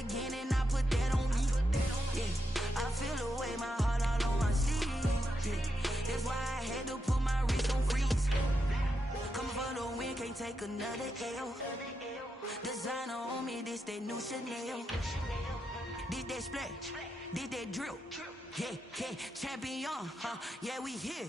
again and I put that on me. Yeah, I feel the way, my heart all on my sleeve. Yeah, that's why I had to put my wrist on freeze. Coming for the win, can't take another L. Designer on me, this that new Chanel. This that splash, this that drill. Yeah, yeah, champion, huh? Yeah, we here.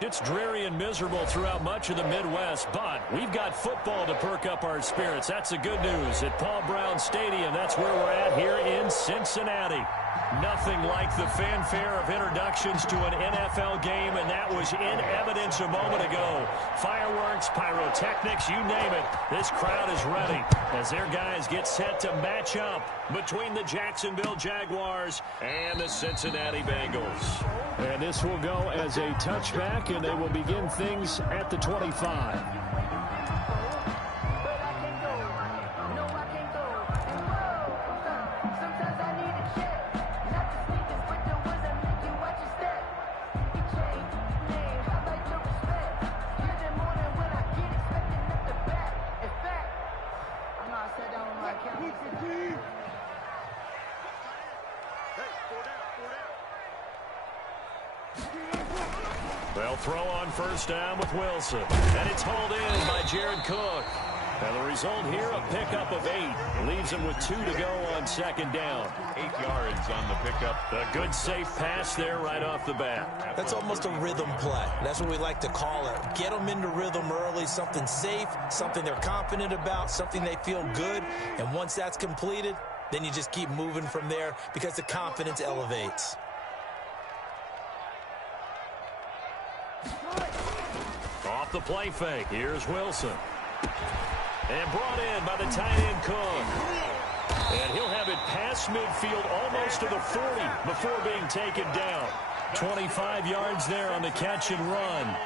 It's dreary and miserable throughout much of the Midwest, but we've got football to perk up our spirits. That's the good news. At Paul Brown Stadium, that's where we're at here in Cincinnati. Nothing like the fanfare of introductions to an NFL game, and that was in evidence a moment ago. Fireworks, pyrotechnics, you name it. This crowd is ready as their guys get set to match up between the Jacksonville Jaguars and the Cincinnati Bengals. And this will go as a touchback, and they will begin things at the 25. They'll throw on first down with Wilson. And it's hauled in by Jared Cook. And the result here, a pickup of 8. Leaves him with 2 to go on second down. 8 yards on the pickup. A good safe pass there right off the bat. That's almost a rhythm play. That's what we like to call it. Get them into rhythm early, something safe, something they're confident about, something they feel good. And once that's completed, then you just keep moving from there because the confidence elevates. Off the play fake, here's Wilson. And brought in by the tight end Cook. And he'll have it past midfield almost to the 40 before being taken down. 25 yards there on the catch and run.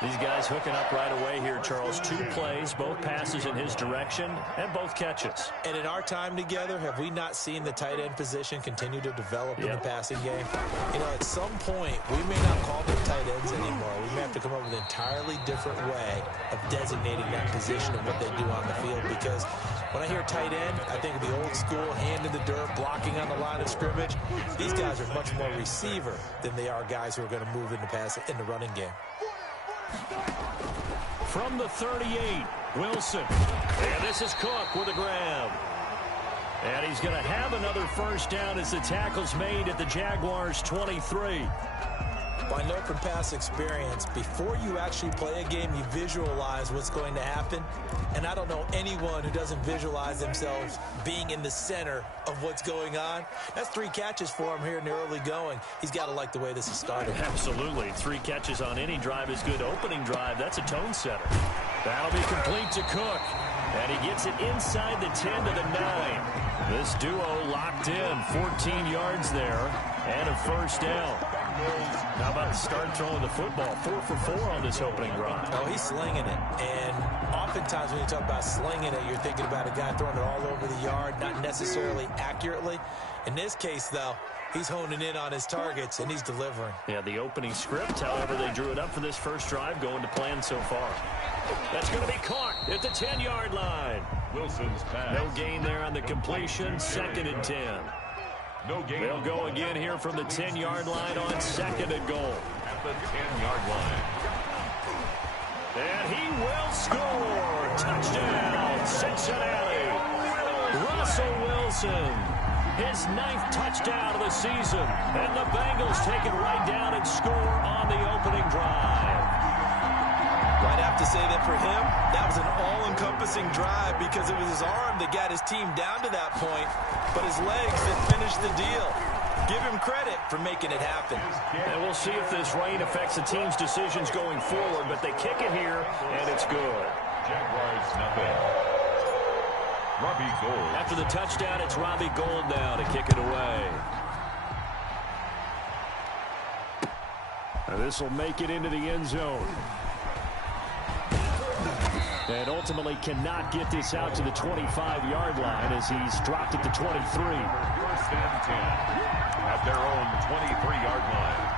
These guys hooking up right away here, Charles. 2 plays, both passes in his direction, and both catches. And in our time together, have we not seen the tight end position continue to develop in the passing game? You know, at some point, we may not call them tight ends anymore. We may have to come up with an entirely different way of designating that position and what they do on the field. Because when I hear tight end, I think of the old school, hand in the dirt, blocking on the line of scrimmage. These guys are much more receiver than they are guys who are going to move in the running game. From the 38, Wilson. And this is Cook with a grab. And he's going to have another first down as the tackle's made at the Jaguars' 23. I know from past experience, before you actually play a game, you visualize what's going to happen. And I don't know anyone who doesn't visualize themselves being in the center of what's going on. That's 3 catches for him here in the early going. He's got to like the way this is started. Absolutely. 3 catches on any drive is good. Opening drive, that's a tone setter. That'll be complete to Cook. And he gets it inside the 10 to the 9. This duo locked in. 14 yards there and a first down. How about the start throwing the football? 4 for 4 on this opening drive. Oh, he's slinging it. And oftentimes when you talk about slinging it, you're thinking about a guy throwing it all over the yard, not necessarily accurately. In this case, though, he's honing in on his targets, and he's delivering. Yeah, the opening script, however, they drew it up for this first drive, going to plan so far. That's going to be caught at the 10-yard line. Wilson's pass. No gain there on the completion. 2nd and 10. No gain. They'll go again here from the 10-yard line on 2nd and goal. At the 10-yard line. And he will score. Touchdown, Cincinnati. Russell Wilson, his 9th touchdown of the season. And the Bengals take it right down and score on the opening drive. I'd have to say that for him, that was an all-encompassing drive because it was his arm that got his team down to that point, but his legs that finished the deal. Give him credit for making it happen. And we'll see if this rain affects the team's decisions going forward, but they kick it here, and it's good. Jaguars nothing. Robbie Gould. After the touchdown, it's Robbie Gould now to kick it away. And this will make it into the end zone. And ultimately cannot get this out to the 25-yard line as he's dropped at the 23. First and 10 at their own 23-yard line.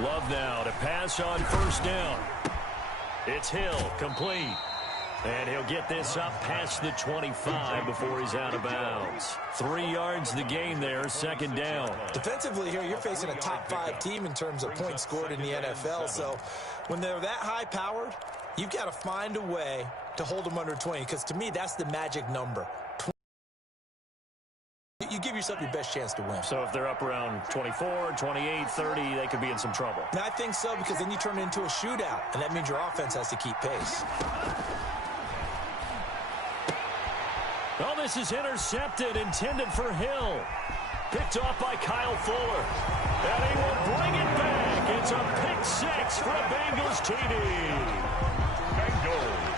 Love now to pass on first down. It's Hill, complete. And he'll get this up past the 25 before he's out of bounds. 3 yards the gain there, second down. Defensively here, you're facing a top-5 team in terms of points scored in the NFL. So when they're that high-powered, you've got to find a way to hold them under 20, because to me, that's the magic number. You give yourself your best chance to win. So if they're up around 24, 28, 30, they could be in some trouble. And I think so, because then you turn it into a shootout, and that means your offense has to keep pace. Oh, this is intercepted, intended for Hill. Picked off by Kyle Fuller. And he will bring it back. It's a pick six for a Bengals TD. Bengals.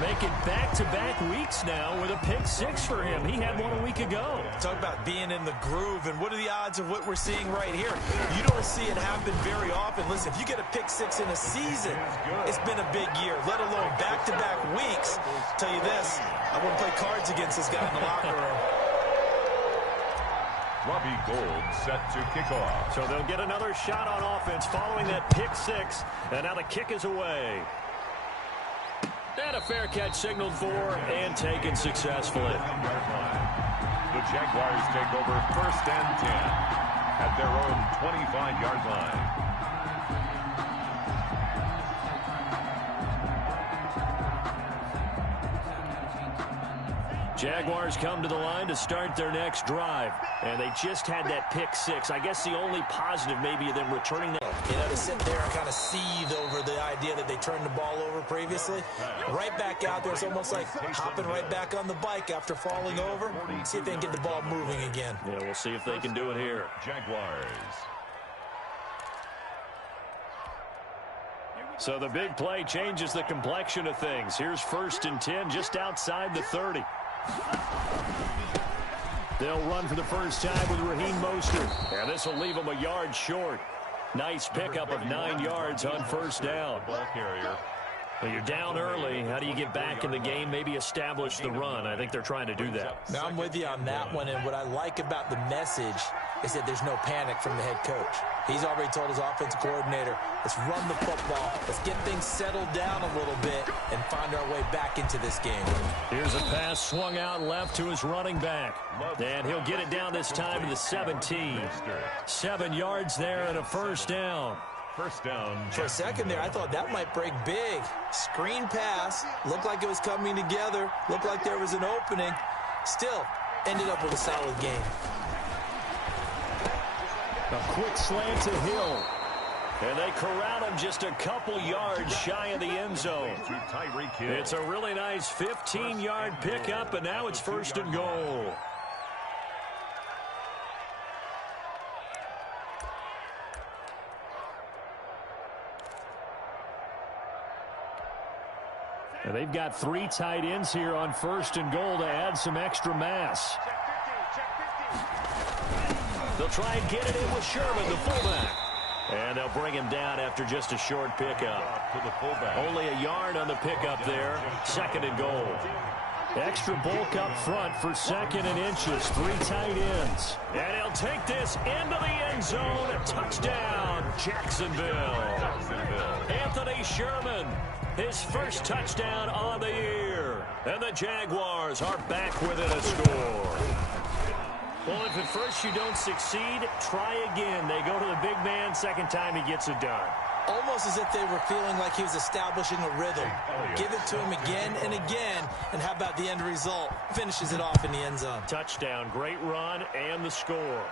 Making back-to-back weeks now with a pick six for him. He had one a week ago. Talk about being in the groove, and what are the odds of what we're seeing right here? You don't see it happen very often. Listen, if you get a pick six in a season, it's been a big year, let alone back-to-back weeks. Tell you this, I wouldn't play cards against this guy in the locker room. Robbie Gould set to kick off. So they'll get another shot on offense following that pick six, and now the kick is away. And a fair catch signaled for and taken successfully. The Jaguars take over first and 10 at their own 25-yard line. Jaguars come to the line to start their next drive. And they just had that pick six. I guess the only positive maybe of them returning that. You know, to sit there and kind of seethe over the idea that they turned the ball over previously. Right back out there. It's almost like hopping right back on the bike after falling over. See if they can get the ball moving again. Yeah, we'll see if they can do it here. Jaguars. So the big play changes the complexion of things. Here's first and 10 just outside the 30. They'll run for the first time with Raheem Mostert. And this will leave them a yard short. Nice pickup of 9 yards on first down. Ball carrier. Well, you're down early. How do you get back in the game? Maybe establish the run. I think they're trying to do that. Now, I'm with you on that one, and what I like about the message is that there's no panic from the head coach. He's already told his offensive coordinator, let's run the football, let's get things settled down a little bit, and find our way back into this game. Here's a pass swung out left to his running back, and he'll get it down this time to the 17. 7 yards there and a first down. First down. For a second there, I thought that might break big. Screen pass. Looked like it was coming together. Looked like there was an opening. Still, ended up with a solid game. A quick slant to Hill. And they corral him just a couple yards shy of the end zone. It's a really nice 15-yard pickup, and now it's first and goal. And they've got 3 tight ends here on first and goal to add some extra mass. They'll try and get it in with Sherman, the fullback. And they'll bring him down after just a short pickup. To the fullback. Only a yard on the pickup there. Second and goal. Extra bulk up front for second and inches. 3 tight ends. And he'll take this into the end zone. Touchdown, Jacksonville. Anthony Sherman. His first touchdown on the year. And the Jaguars are back within a score. Well, if at first you don't succeed, try again. They go to the big man. Second time he gets it done. Almost as if they were feeling like he was establishing a rhythm. Give it to him again and again. And how about the end result? Finishes it off in the end zone. Touchdown. Great run and the score.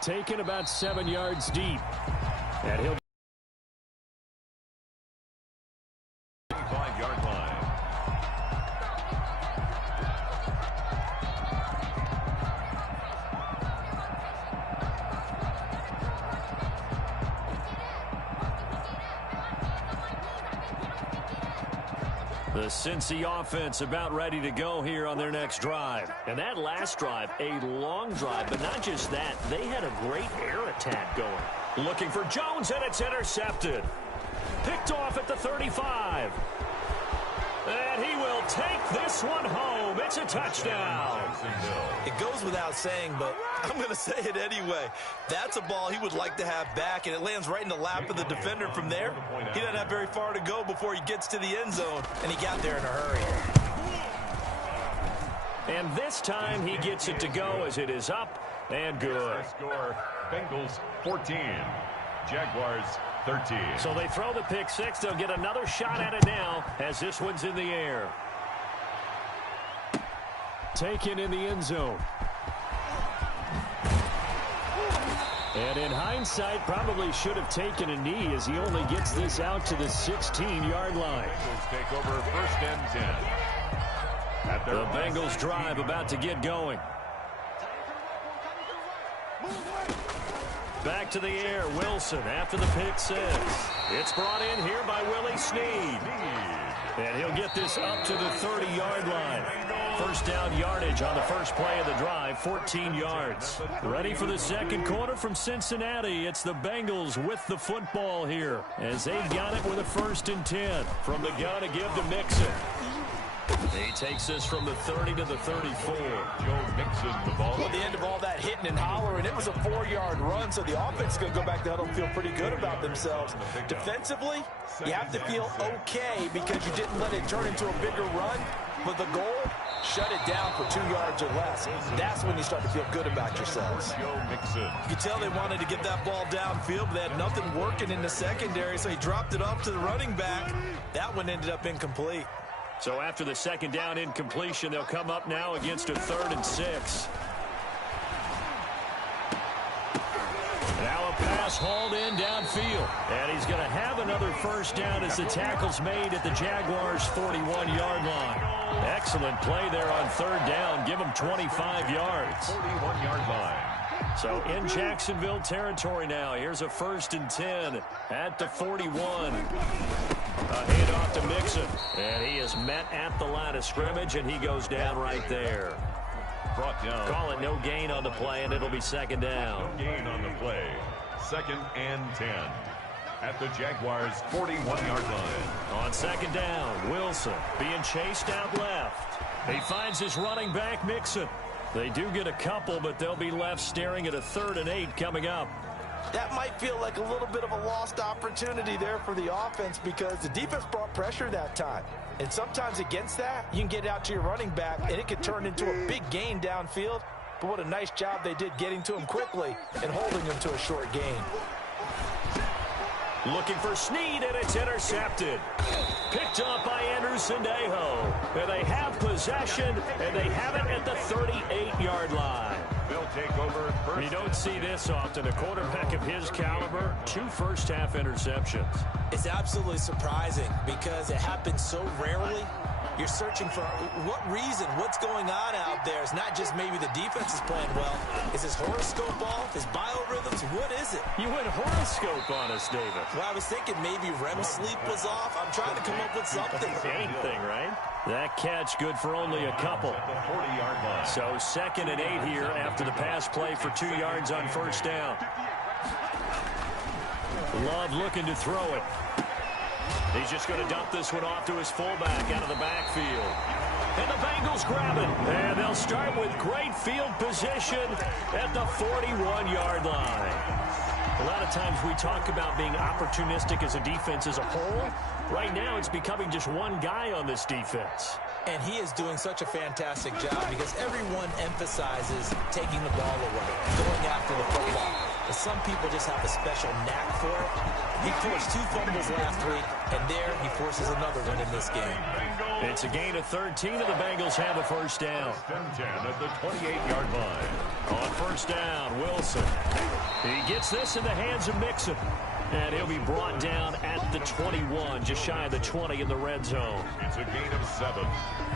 Taken about 7 yards deep. And he'll 5-yard line. The Cincy offense about ready to go here on their next drive. And that last drive, a long drive, but not just that. They had a great air attack going. Looking for Jones, and it's intercepted. Picked off at the 35. And he will take this one home. It's a touchdown. It goes without saying, but I'm going to say it anyway. That's a ball he would like to have back, and it lands right in the lap of the defender from there. He doesn't have very far to go before he gets to the end zone, and he got there in a hurry. And this time he gets it to go as it is up and good. Score, Bengals 14, Jaguars 13. So they throw the pick six. They'll get another shot at it now as this one's in the air. Taken in the end zone. And in hindsight, probably should have taken a knee as he only gets this out to the 16-yard line. Bengals take over 1st and 10. The Bengals drive about to get going. Back to the air, Wilson after the pick six. It's brought in here by Willie Snead. And he'll get this up to the 30-yard line. First down yardage on the first play of the drive, 14 yards. Ready for the second quarter from Cincinnati. It's the Bengals with the football here as they've got it with a 1st and 10. From the gun to give to Mixon. He takes this from the 30 to the 34. Joe Mixon the ball. Well, at the end of all that hitting and hollering, it was a 4-yard run, so the offense is going to go back to huddle and feel pretty good about themselves. Defensively, you have to feel okay because you didn't let it turn into a bigger run. But the goal, shut it down for 2 yards or less. That's when you start to feel good about yourselves. Joe Mixon. You could tell they wanted to get that ball downfield, but they had nothing working in the secondary, so he dropped it off to the running back. That one ended up incomplete. So after the second down incompletion, they'll come up now against a 3rd and 6. Now a pass hauled in downfield. And he's going to have another first down as the tackle's made at the Jaguars' 41-yard line. Excellent play there on 3rd down. Give him 25 yards. 41-yard line. So in Jacksonville territory now. Here's a 1st and 10 at the 41. A handoff to Mixon. And he is met at the line of scrimmage, and he goes down right there. Brought down. Call it no gain on the play, and it'll be 2nd down. No gain on the play. 2nd and 10. At the Jaguars' 41-yard line. On 2nd down, Wilson being chased out left. He finds his running back, Mixon. They do get a couple, but they'll be left staring at a 3rd and 8 coming up. That might feel like a little bit of a lost opportunity there for the offense because the defense brought pressure that time. And sometimes against that, you can get it out to your running back, and it could turn into a big gain downfield. But what a nice job they did getting to him quickly and holding him to a short gain. Looking for Snead, and it's intercepted. Picked up by Andrew Sendejo. And they have possession, and they have it at the 38-yard line. They'll take over first. You don't see this often. A quarterback of his caliber, 2 first-half interceptions. It's absolutely surprising because it happens so rarely. You're searching for what reason, what's going on out there. It's not just maybe the defense is playing well. Is his horoscope off? His biorhythms? What is it? You went horoscope on us, David. Well, I was thinking maybe REM sleep was off. I'm trying to come up with something. Anything, right? That catch good for only a couple. At the 40-yard line. So 2nd and 8 here after the pass play for 2 yards on 1st down. Love looking to throw it. He's just going to dump this one off to his fullback out of the backfield. And the Bengals grab it. And they'll start with great field position at the 41-yard line. A lot of times we talk about being opportunistic as a defense as a whole. Right now it's becoming just one guy on this defense. And he is doing such a fantastic job because everyone emphasizes taking the ball away, going after the football. But some people just have a special knack for it. He forced 2 fumbles last week, and there he forces another one in this game. It's a gain of 13, and the Bengals have a first down. 10 at the 28-yard line. On first down, Wilson. He gets this in the hands of Mixon. And he'll be brought down at the 21, just shy of the 20 in the red zone. It's a gain of 7.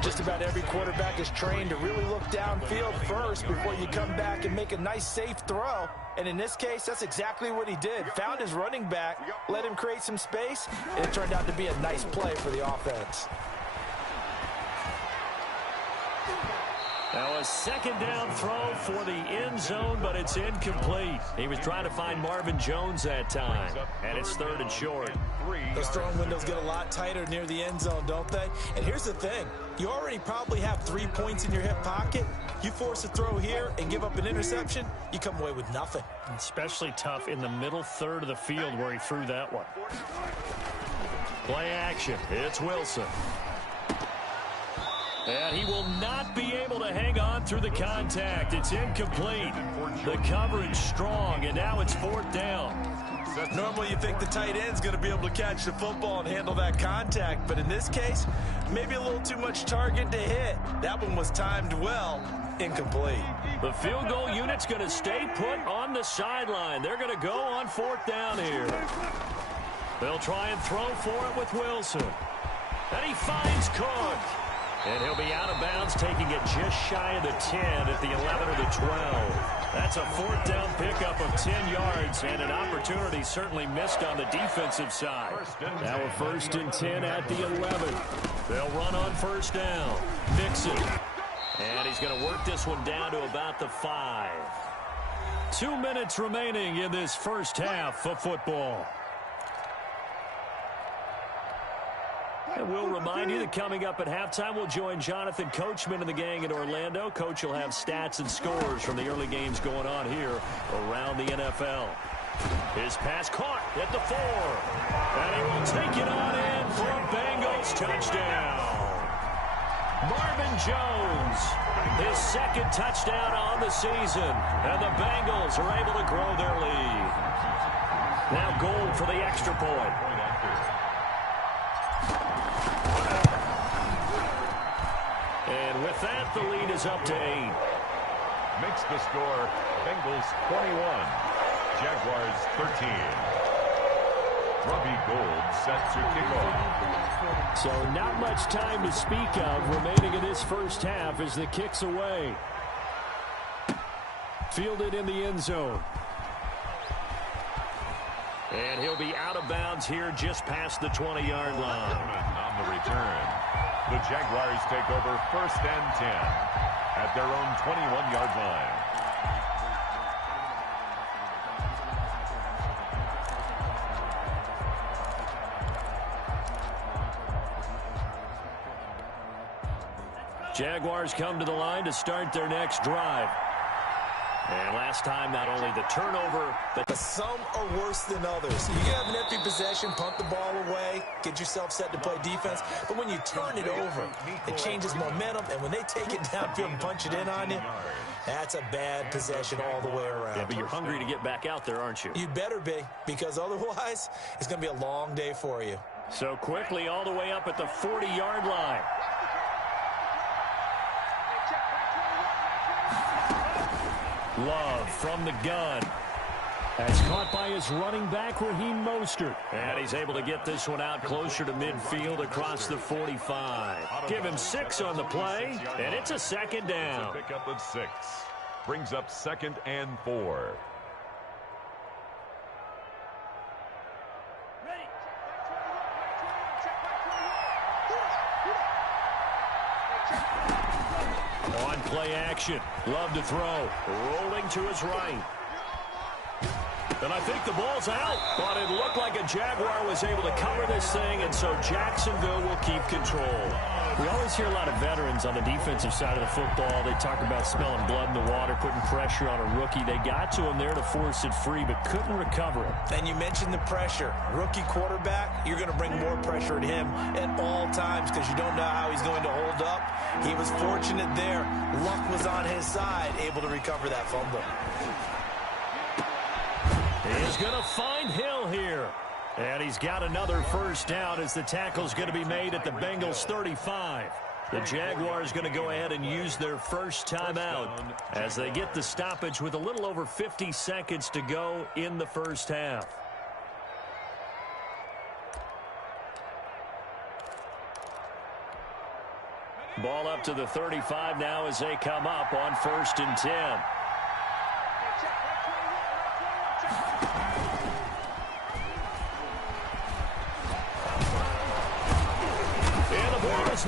Just about every quarterback is trained to really look downfield first before you come back and make a nice, safe throw. And in this case, that's exactly what he did. Found his running back, let him create some space, and it turned out to be a nice play for the offense. Now a second down throw for the end zone, but it's incomplete. He was trying to find Marvin Jones that time, and it's 3rd and short. Those throwing windows get a lot tighter near the end zone, don't they? And here's the thing. You already probably have 3 points in your hip pocket. You force a throw here and give up an interception, you come away with nothing. Especially tough in the middle third of the field where he threw that one. Play action. It's Wilson. And he will not be able to hang on through the contact. It's incomplete. The coverage strong, and now it's 4th down. Normally you think the tight end's going to be able to catch the football and handle that contact, but in this case, maybe a little too much target to hit. That one was timed well. Incomplete. The field goal unit's going to stay put on the sideline. They're going to go on 4th down here. They'll try and throw for it with Wilson. And he finds Cook. And he'll be out of bounds, taking it just shy of the 10 at the 11 or the 12. That's a 4th down pickup of 10 yards, and an opportunity certainly missed on the defensive side. Now a 1st and 10 at the 11. They'll run on 1st down. Mixon. And he's going to work this one down to about the 5. 2 minutes remaining in this first half of football. And we'll remind you that coming up at halftime, we'll join Jonathan Coachman and the gang in Orlando. Coach will have stats and scores from the early games going on here around the NFL. His pass caught at the 4. And he will take it on in for a Bengals touchdown. Marvin Jones, his 2nd touchdown on the season. And the Bengals are able to grow their lead. Now Gould for the extra point. And with that, the lead is up to 8. Makes the score Bengals 21, Jaguars 13. Robbie Gould set to kick off. So not much time to speak of remaining in this first half as the kick's away. Fielded in the end zone. And he'll be out of bounds here just past the 20-yard line. On the return. The Jaguars take over 1st and 10 at their own 21-yard line. Jaguars come to the line to start their next drive. And last time, not only the turnover, but some are worse than others. You can have an empty possession, punt the ball away, get yourself set to play defense. But when you turn it over, it changes momentum. And when they take it downfield and punch it in on you, that's a bad possession all the way around. Yeah, but you're hungry to get back out there, aren't you? You'd better be, because otherwise, it's going to be a long day for you. So quickly all the way up at the 40-yard line. Love from the gun. That's caught by his running back, Raheem Mostert. And he's able to get this one out closer to midfield across the 45. Give him 6 on the play, and it's a 2nd down. Pick up at 6. Brings up 2nd and 4. On play action. Love to throw. Rolling to his right. And I think the ball's out, but it looked like a Jaguar was able to cover this thing, and so Jacksonville will keep control. We always hear a lot of veterans on the defensive side of the football. They talk about smelling blood in the water, putting pressure on a rookie. They got to him there to force it free, but couldn't recover it. And you mentioned the pressure. Rookie quarterback, you're going to bring more pressure at him at all times because you don't know how he's going to hold up. He was fortunate there. Luck was on his side, able to recover that fumble. He's going to find Hill here. And he's got another first down as the tackle's going to be made at the Bengals 35. The Jaguars going to go ahead and use their first timeout as they get the stoppage with a little over 50 seconds to go in the first half. Ball up to the 35 now as they come up on 1st and 10.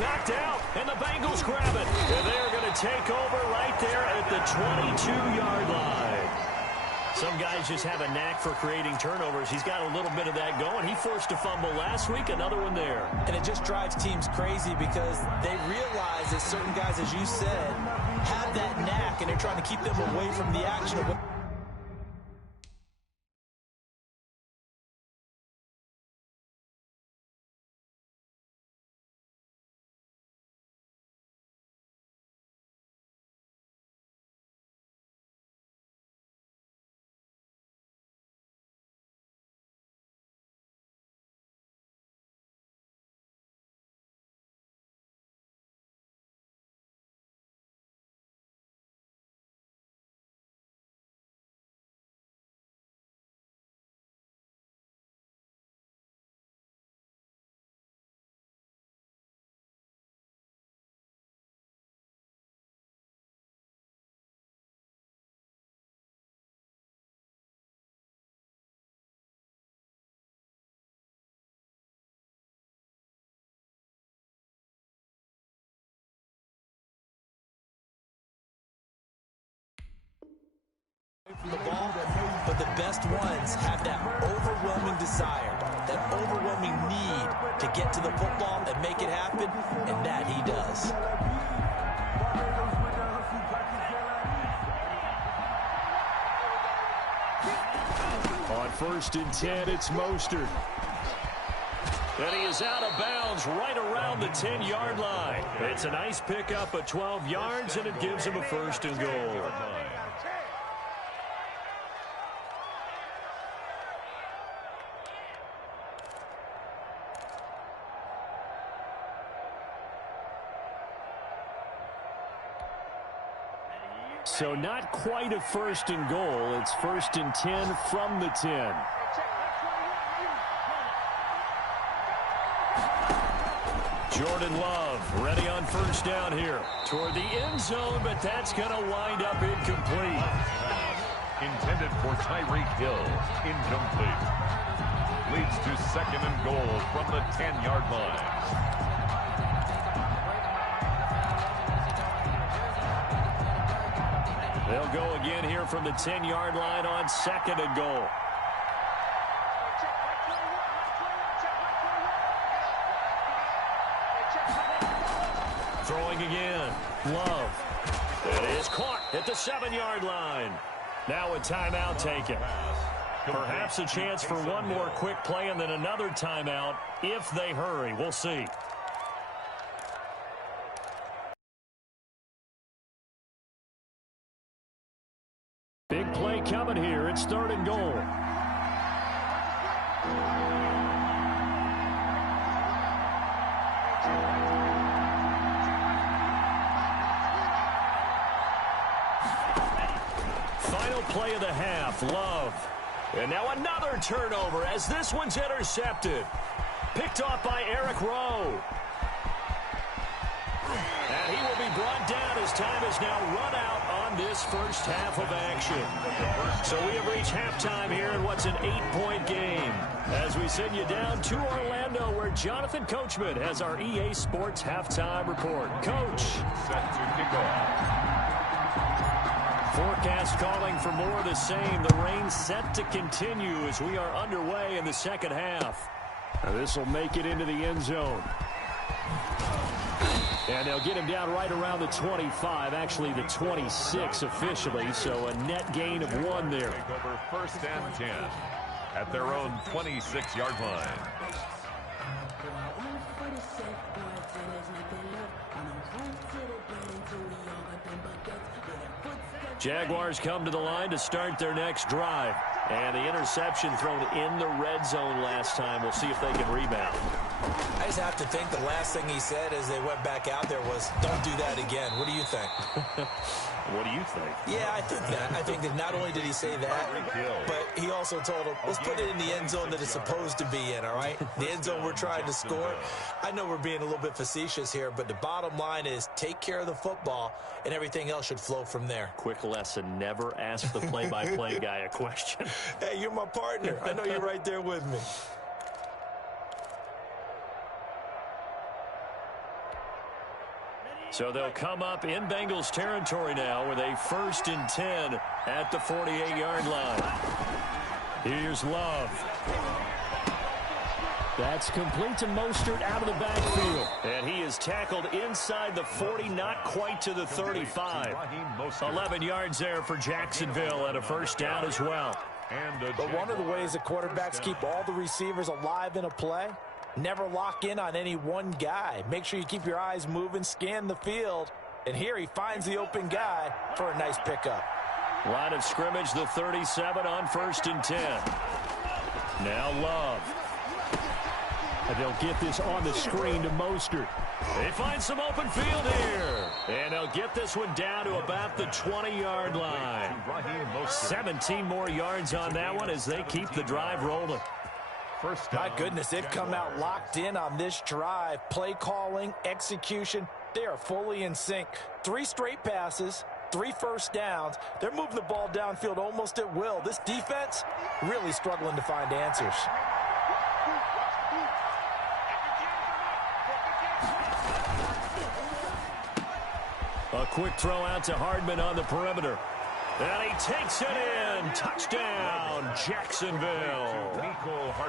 Knocked out, and the Bengals grab it. And they are going to take over right there at the 22-yard line. Some guys just have a knack for creating turnovers. He's got a little bit of that going. He forced a fumble last week, another one there. And it just drives teams crazy because they realize that certain guys, as you said, have that knack, and they're trying to keep them away from the action. From the ball, but the best ones have that overwhelming desire, that overwhelming need to get to the football and make it happen, and that he does. On 1st and 10, it's Mostert. And he is out of bounds right around the 10-yard line. It's a nice pickup of 12 yards, and it gives him a 1st and goal. So not quite a 1st and goal. It's 1st and 10 from the 10. Jordan Love ready on 1st down here toward the end zone, but that's going to wind up incomplete. Intended for Tyreek Hill. Incomplete. Leads to 2nd and goal from the 10-yard line. They'll go again here from the 10-yard line on 2nd and goal. Throwing again. Love. It is caught at the 7-yard line. Now a timeout taken. Perhaps a chance for one more quick play and then another timeout if they hurry. We'll see. Big play coming here. It's 3rd and goal. Final play of the half. Love. And now another turnover as this one's intercepted. Picked off by Eric Rowe. And he will be brought down as time is now run out on this first half of action. So we have reached halftime here in what's an 8-point game. As we send you down to Orlando where Jonathan Coachman has our EA Sports halftime report. Coach. Set to kick off. Forecast calling for more of the same. The rain set to continue as we are underway in the second half. This will make it into the end zone. And they'll get him down right around the 25, actually the 26 officially, so a net gain of 1 there. Take over 1st and 10 at their own 26-yard line. Jaguars come to the line to start their next drive. And the interception thrown in the red zone last time. We'll see if they can rebound. I just have to think the last thing he said as they went back out there was, don't do that again. What do you think? What do you think? Yeah, I think that. I think that not only did he say that, but he also told him, let's put it in the end zone that it's supposed to be in, all right? The end zone we're trying to score. I know we're being a little bit facetious here, but the bottom line is take care of the football, and everything else should flow from there. Quick lesson, never ask the play-by-play guy a question. Hey, you're my partner. I know you're right there with me. So they'll come up in Bengals territory now with a 1st and 10 at the 48-yard line. Here's Love. That's complete to Mostert out of the backfield. And he is tackled inside the 40, not quite to the 35. 11 yards there for Jacksonville and a 1st down as well. But one of the ways that quarterbacks keep all the receivers alive in a play, never lock in on any one guy. Make sure you keep your eyes moving, scan the field. And here he finds the open guy for a nice pickup. Line of scrimmage, the 37 on 1st and 10. Now Love. And they'll get this on the screen to Mostert. They find some open field here. And they'll get this one down to about the 20-yard line. 17 more yards on that one as they keep the drive rolling. My goodness, they've come out locked in on this drive. Play calling, execution, they are fully in sync. 3 straight passes, 3 first downs. They're moving the ball downfield almost at will. This defense really struggling to find answers. A quick throw out to Hardman on the perimeter. And he takes it in. Touchdown, Jacksonville.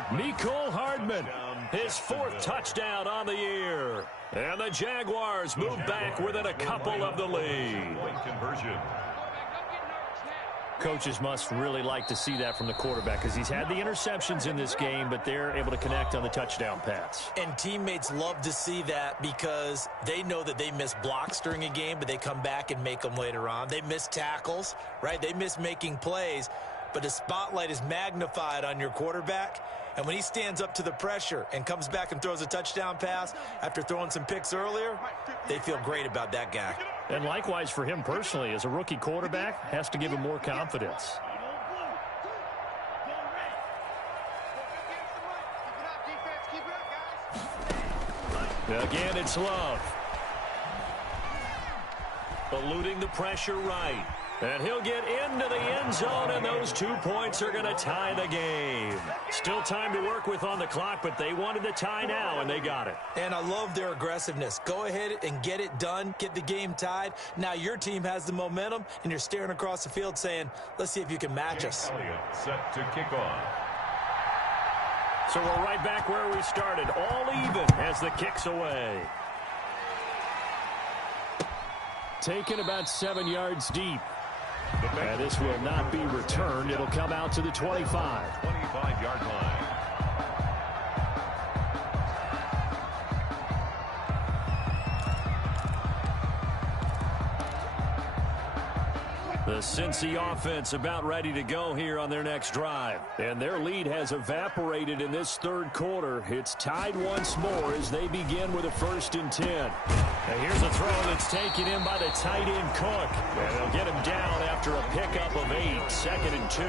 Mecole Hardman, his 4th touchdown on the year. And the Jaguars move back within a couple of the lead. Coaches must really like to see that from the quarterback because he's had the interceptions in this game, but they're able to connect on the touchdown pass. And teammates love to see that because they know that they miss blocks during a game, but they come back and make them later on. They miss tackles, right? They miss making plays, but the spotlight is magnified on your quarterback. And when he stands up to the pressure and comes back and throws a touchdown pass after throwing some picks earlier, they feel great about that guy. And likewise for him personally, as a rookie quarterback, has to give him more confidence. Again, it's Love. Eluding the pressure right. And he'll get into the end zone, and those 2 points are going to tie the game. Still time to work with on the clock, but they wanted the tie now, and they got it. And I love their aggressiveness. Go ahead and get it done, get the game tied. Now your team has the momentum, and you're staring across the field saying, let's see if you can match us. Set to kick off. So we're right back where we started, all even as the kick's away. Taken about 7 yards deep. And this will not be returned. It'll come out to the 25. 25-yard line. The Cincy offense about ready to go here on their next drive. And their lead has evaporated in this 3rd quarter. It's tied once more as they begin with a 1st and 10. And here's a throw that's taken in by the tight end Cook. And they'll get him down after a pickup of 8. 2nd and 2.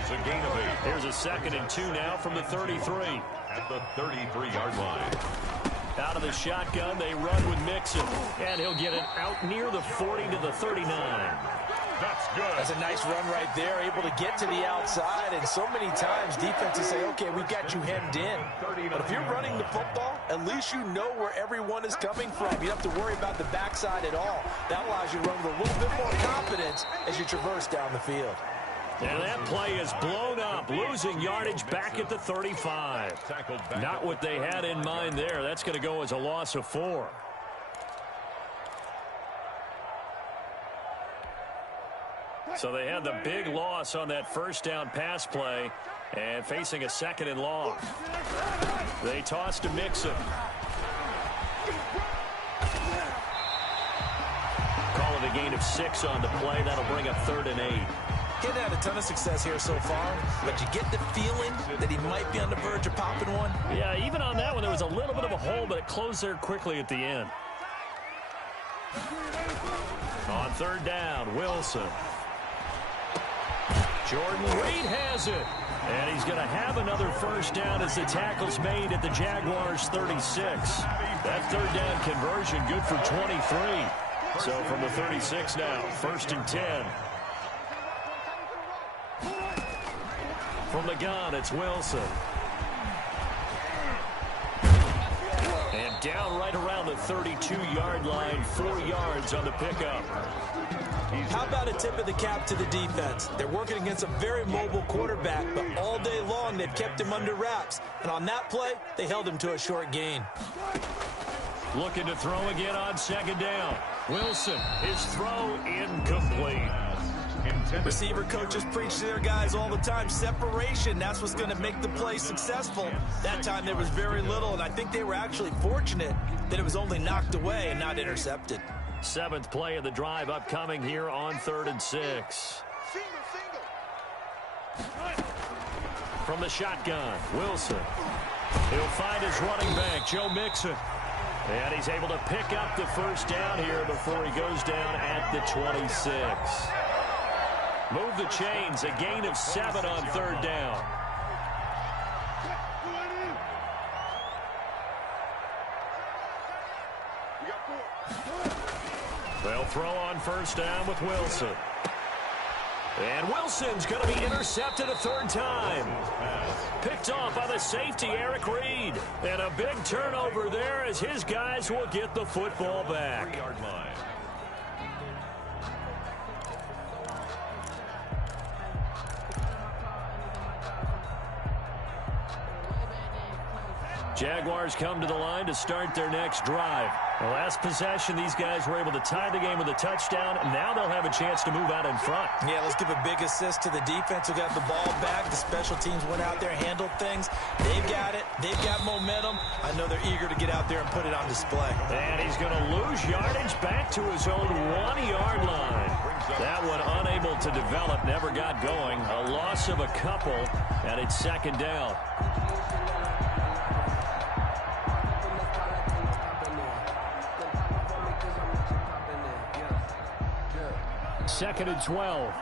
It's a gain of 8. Here's a 2nd and 2 now from the 33. At the 33-yard line. Out of the shotgun, they run with Mixon. And he'll get it out near the 40 to the 39. That's good. That's a nice run right there, able to get to the outside. And so many times defenses say, okay, we've got you hemmed in. But if you're running the football, at least you know where everyone is coming from. You don't have to worry about the backside at all. That allows you to run with a little bit more confidence as you traverse down the field. And that play is blown up, losing yardage back at the 35. Not what they had in mind there. That's going to go as a loss of 4. So they had the big loss on that 1st down pass play and facing a 2nd and long. They toss to Mixon. Call it a gain of 6 on the play. That'll bring up 3rd and 8. He's had a ton of success here so far, but you get the feeling that he might be on the verge of popping one. Yeah, even on that one, there was a little bit of a hole, but it closed there quickly at the end. On 3rd down, Wilson. Jordan Reed has it. And he's going to have another 1st down as the tackle's made at the Jaguars' 36. That 3rd down conversion good for 23. So from the 36 now, 1st and 10. From the gun, it's Wilson. And down right around the 32-yard line, 4 yards on the pickup. How about a tip of the cap to the defense? They're working against a very mobile quarterback, but all day long they've kept him under wraps. And on that play, they held him to a short gain. Looking to throw again on second down. Wilson, his throw incomplete. Receiver coaches preach to their guys all the time. Separation, that's what's going to make the play successful. That time there was very little, and I think they were actually fortunate that it was only knocked away and not intercepted. 7th play of the drive upcoming here on 3rd and 6. From the shotgun, Wilson. He'll find his running back, Joe Mixon. And he's able to pick up the first down here before he goes down at the 26. Move the chains, a gain of 7 on 3rd down. They'll throw on 1st down with Wilson. And Wilson's going to be intercepted a 3rd time. Picked off by the safety, Eric Reed. And a big turnover there as his guys will get the football back. Jaguars come to the line to start their next drive. The last possession, these guys were able to tie the game with a touchdown, and now they'll have a chance to move out in front. Yeah, let's give a big assist to the defense who got the ball back. The special teams went out there, handled things. They've got it. They've got momentum. I know they're eager to get out there and put it on display. And he's going to lose yardage back to his own 1-yard line. That one unable to develop, never got going. A loss of a couple, and it's 2nd down. 2nd and 12.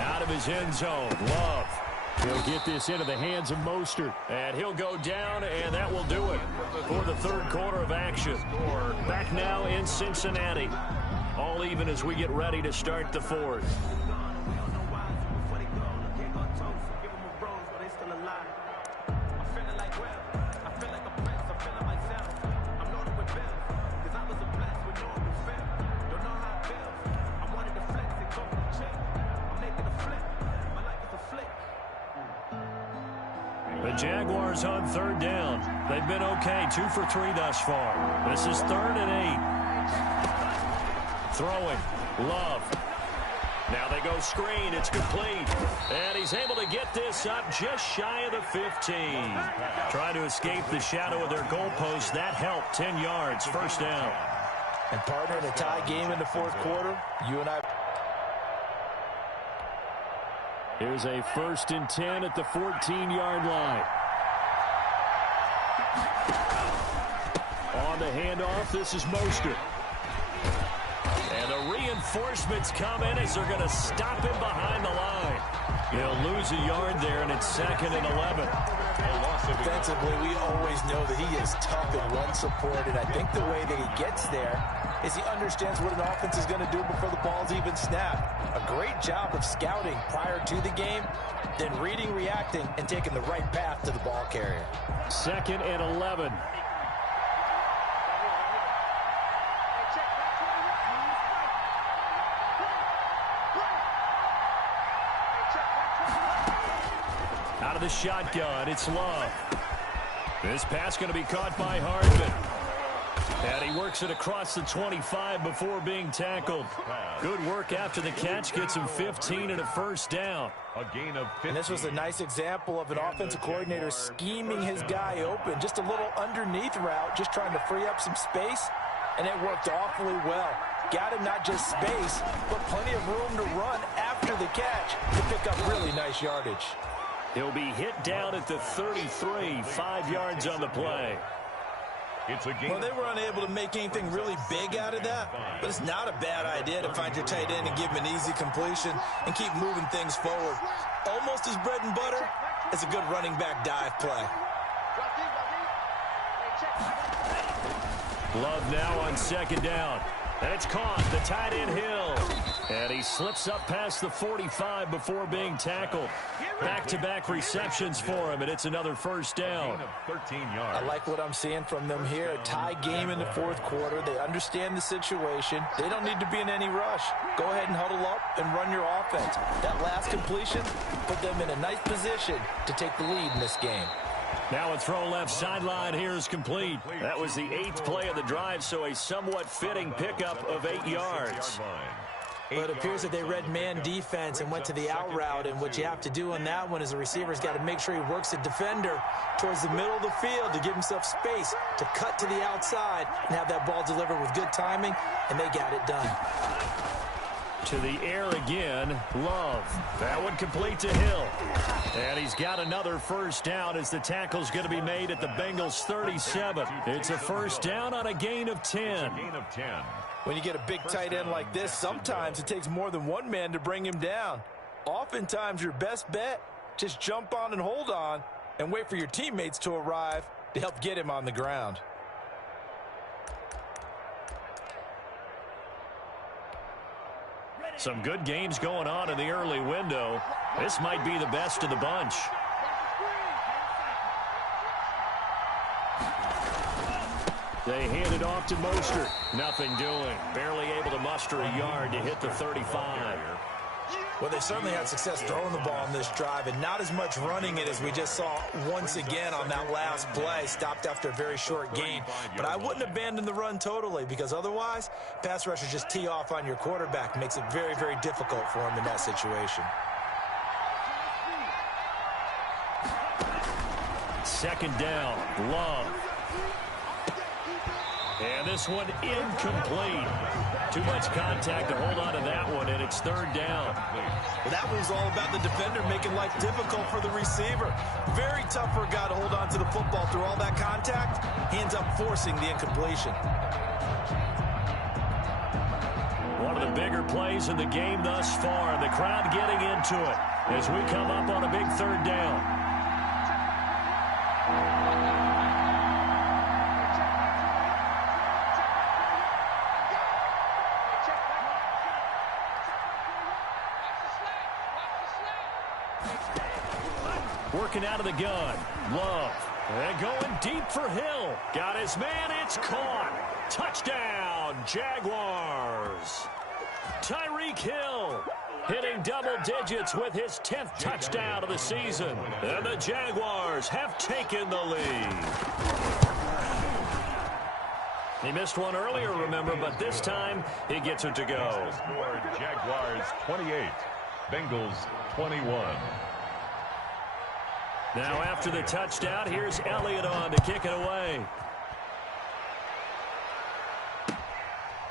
Out of his end zone, Love. He'll get this into the hands of Mostert. And he'll go down, and that will do it for the 3rd quarter of action. Back now in Cincinnati. All even as we get ready to start the 4th. The Jaguars on 3rd down. They've been okay, 2 for 3 thus far. This is 3rd and 8. Throwing, Love. Now they go screen, it's complete. And he's able to get this up just shy of the 15. Trying to escape the shadow of their goalpost. That helped, 10 yards, 1st down. And partner, in a tie game in the 4th quarter, you and I... Here's a 1st and 10 at the 14-yard line. On the handoff, this is Mostert. And the reinforcements come in as they're going to stop him behind the line. He'll lose a yard there, and it's 2nd and 11. Defensively, we always know that he is tough and run support, and I think the way that he gets there is he understands what an offense is going to do before the ball's even snapped. A great job of scouting prior to the game, then reading, reacting, and taking the right path to the ball carrier. 2nd and 11. Out of the shotgun, it's Love. This pass going to be caught by Hardman. And he works it across the 25 before being tackled. Good work after the catch. Gets him 15 and a 1st down. A gain of 15. And this was a nice example of an offensive coordinator scheming his guy open. Just a little underneath route, just trying to free up some space. And it worked awfully well. Got him not just space, but plenty of room to run after the catch to pick up really nice yardage. He'll be hit down at the 33, 5 yards on the play. Well, they were unable to make anything really big out of that, but it's not a bad idea to find your tight end and give him an easy completion and keep moving things forward. Almost as bread and butter as a good running back dive play. Love now on 2nd down. And it's caught. The tight end Hill. And he slips up past the 45 before being tackled. Back-to-back receptions for him, and it's another first down. 13 yards. I like what I'm seeing from them here. A tie game in the fourth quarter. They understand the situation. They don't need to be in any rush. Go ahead and huddle up and run your offense. That last completion put them in a nice position to take the lead in this game. Now a throw left sideline here is complete. That was the 8th play of the drive, so a somewhat fitting pickup of 8 yards. But it appears that they read man defense and went to the out route, and what you have to do on that one is the receiver's got to make sure he works the defender towards the middle of the field to give himself space to cut to the outside and have that ball delivered with good timing, and they got it done. To the air again, Love. That one complete to Hill. And he's got another first down as the tackle's going to be made at the Bengals' 37. It's a first down on a gain of 10. When you get a big tight end like this, sometimes it takes more than one man to bring him down. Oftentimes, your best bet, just jump on and hold on and wait for your teammates to arrive to help get him on the ground. Some good games going on in the early window. This might be the best of the bunch. They hand it off to Mostert. Nothing doing. Barely able to muster a yard to hit the 35. Well, they certainly had success throwing the ball on this drive and not as much running it as we just saw once again on that last play. Stopped after a very short gain. But I wouldn't abandon the run totally because otherwise, pass rushers just tee off on your quarterback. Makes it very, very difficult for him in that situation. Second down, Love. And this one incomplete. Too much contact to hold on to that one, and it's third down. Well, that was all about the defender making life difficult for the receiver. Very tough for a guy to hold on to the football through all that contact. He ends up forcing the incompletion. One of the bigger plays in the game thus far. The crowd getting into it as we come up on a big third down. Working out of the gun. Love. And going deep for Hill. Got his man. It's caught. Touchdown, Jaguars. Tyreek Hill hitting double digits with his 10th touchdown of the season. And the Jaguars have taken the lead. He missed one earlier, remember, but this time he gets it to go. Jaguars 28, Bengals 21. Now after the touchdown, here's Elliott on to kick it away.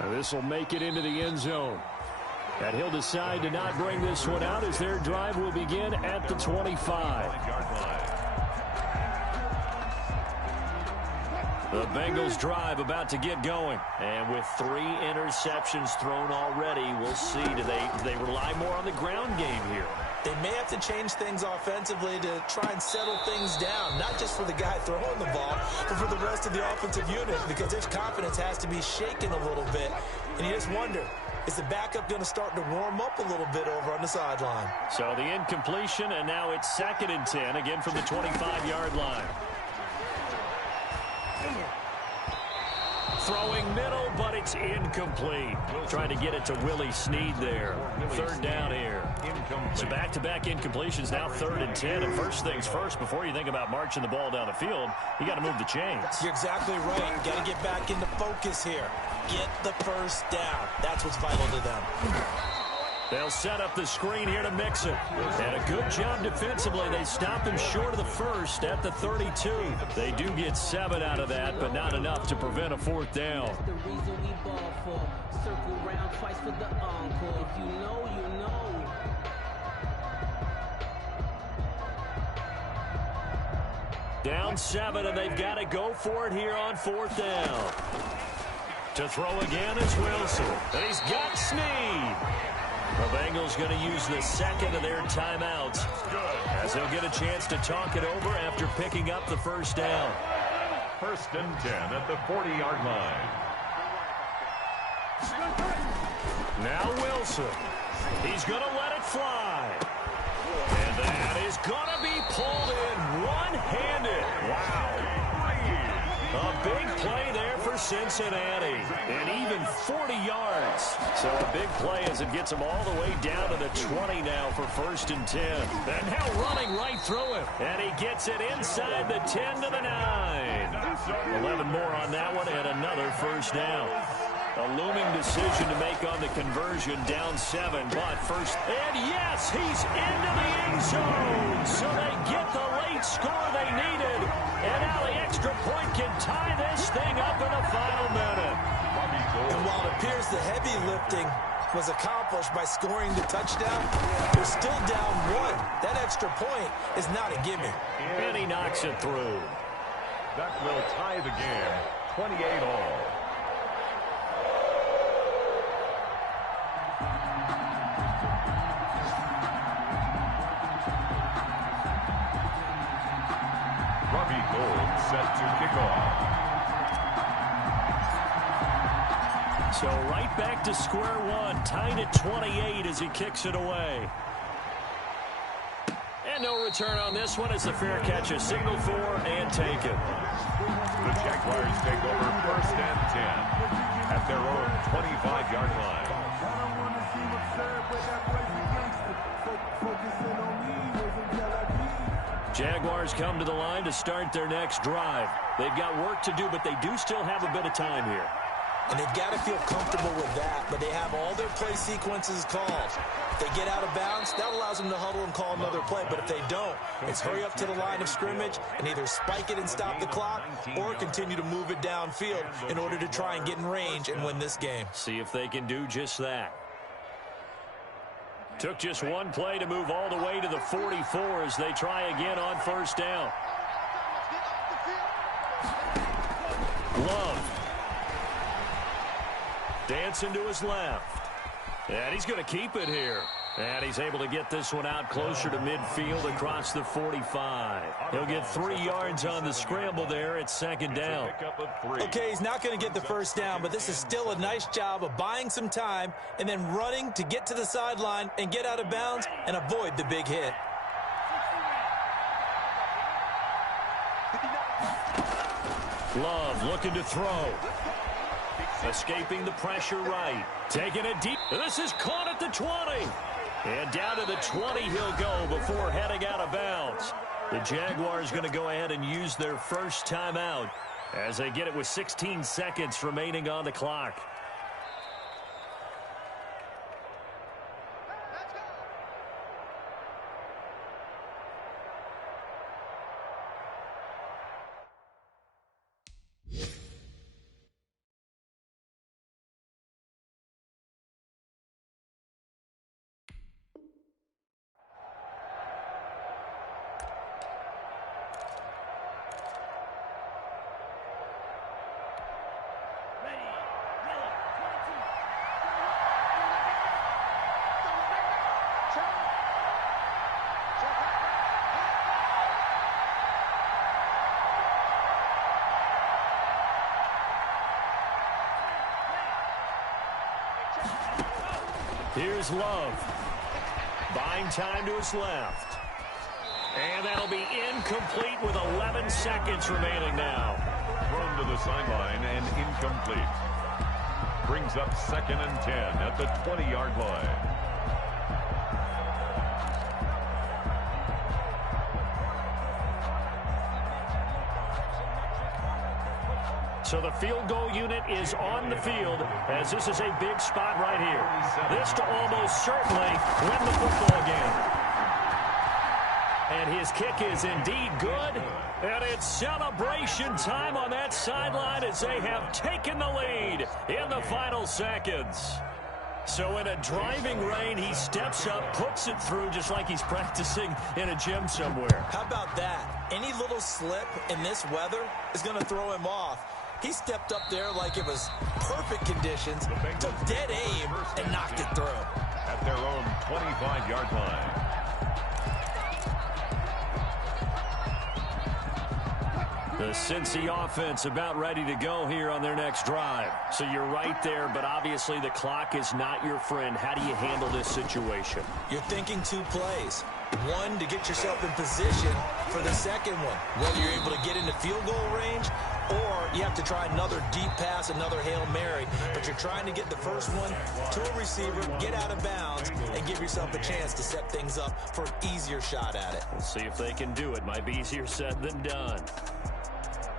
This will make it into the end zone. And he'll decide to not bring this one out as their drive will begin at the 25. The Bengals drive about to get going. And with 3 interceptions thrown already, we'll see. Do they rely more on the ground game here? They may have to change things offensively to try and settle things down, not just for the guy throwing the ball, but for the rest of the offensive unit, because his confidence has to be shaken a little bit. And you just wonder, is the backup going to start to warm up a little bit over on the sideline? So the incompletion, and now it's 2nd and 10, again from the 25-yard line. Throwing middle, but it's incomplete. Trying to get it to Willie Snead there. Third down here. So back-to-back incompletions, now 3rd and 10. And first things first, before you think about marching the ball down the field, you got to move the chains. You're exactly right. You got to get back into focus here. Get the first down. That's what's vital to them. They'll set up the screen here to mix it. And a good job defensively. They stopped them short of the first at the 32. They do get 7 out of that, but not enough to prevent a 4th down. The reason we ball for. Circle round twice for the encore. If you know, you know. Down 7, and they've got to go for it here on 4th down. To throw again is Wilson. And he's got Snead. The Bengals going to use the 2nd of their timeouts as they'll get a chance to talk it over after picking up the first down. 1st and 10 at the 40-yard line. Now Wilson. He's going to let it fly. And that is going to be pulled in one-handed. Wow. A big play there for Cincinnati. And even 40 yards. So a big play as it gets him all the way down to the 20 now for 1st and 10. And now running right through him. And he gets it inside the 10 to the 9. 11 more on that one and another first down. A looming decision to make on the conversion, down 7, but first. And yes, he's into the end zone. So they get the late score they needed. And now the extra point can tie this thing up in the final minute. And while it appears the heavy lifting was accomplished by scoring the touchdown, they're still down 1. That extra point is not a gimme. And he knocks it through. That will tie the game, 28 all. Set to kick off. So right back to square one, tied at 28 as he kicks it away. And no return on this one as the fair catch is signaled for and taken. The Jaguars take over 1st and 10 at their own 25-yard line. Jaguars come to the line to start their next drive. They've got work to do, but they do still have a bit of time here. And they've got to feel comfortable with that, but they have all their play sequences called. If they get out of bounds, that allows them to huddle and call another play. But if they don't, it's hurry up to the line of scrimmage and either spike it and stop the clock or continue to move it downfield in order to try and get in range and win this game. See if they can do just that. Took just one play to move all the way to the 44 as they try again on 1st down. Love. Dancing to his left. And he's going to keep it here. And he's able to get this one out closer to midfield across the 45. He'll get 3 yards on the scramble there at 2nd down. Okay, he's not going to get the 1st down, but this is still a nice job of buying some time and then running to get to the sideline and get out of bounds and avoid the big hit. Love looking to throw. Escaping the pressure right. Taking it deep. This is caught at the 20. And down to the 20 he'll go before heading out of bounds. The Jaguars going to go ahead and use their first timeout as they get it with 16 seconds remaining on the clock. Here's Love. Buying time to his left. And that'll be incomplete with 11 seconds remaining now. Thrown to the sideline and incomplete. Brings up 2nd and 10 at the 20-yard line. So the field goal unit is on the field as this is a big spot right here. This to almost certainly win the football game. And his kick is indeed good. And it's celebration time on that sideline as they have taken the lead in the final seconds. So in a driving rain, he steps up, puts it through just like he's practicing in a gym somewhere. How about that? Any little slip in this weather is going to throw him off. He stepped up there like it was perfect conditions, took dead aim, and knocked it through. At their own 25-yard line. The Cincy offense about ready to go here on their next drive. So you're right there, but obviously the clock is not your friend. How do you handle this situation? You're thinking 2 plays. One, to get yourself in position for the second one, whether you're able to get into field goal range or you have to try another deep pass, another Hail Mary. But you're trying to get the first one to a receiver, get out of bounds, and give yourself a chance to set things up for an easier shot at it. We'll see if they can do it. Might be easier said than done.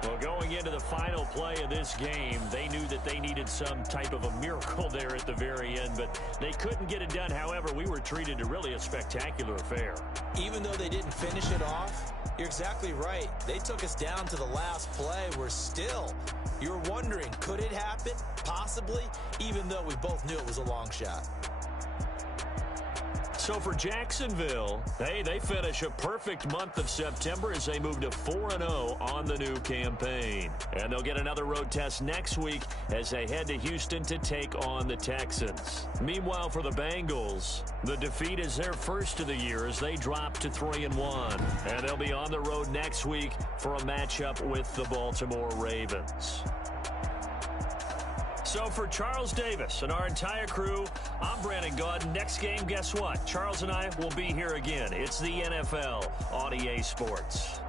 Well, going into the final play of this game, they knew that they needed some type of a miracle there at the very end, but they couldn't get it done. However, we were treated to really a spectacular affair. Even though they didn't finish it off, you're exactly right. They took us down to the last play. We're still, you're wondering, could it happen? Possibly, even though we both knew it was a long shot. So for Jacksonville, hey, they finish a perfect month of September as they move to 4-0 on the new campaign. And they'll get another road test next week as they head to Houston to take on the Texans. Meanwhile, for the Bengals, the defeat is their first of the year as they drop to 3-1. And they'll be on the road next week for a matchup with the Baltimore Ravens. So for Charles Davis and our entire crew, I'm Brandon Gaudin. Next game, guess what? Charles and I will be here again. It's the NFL on EA Sports.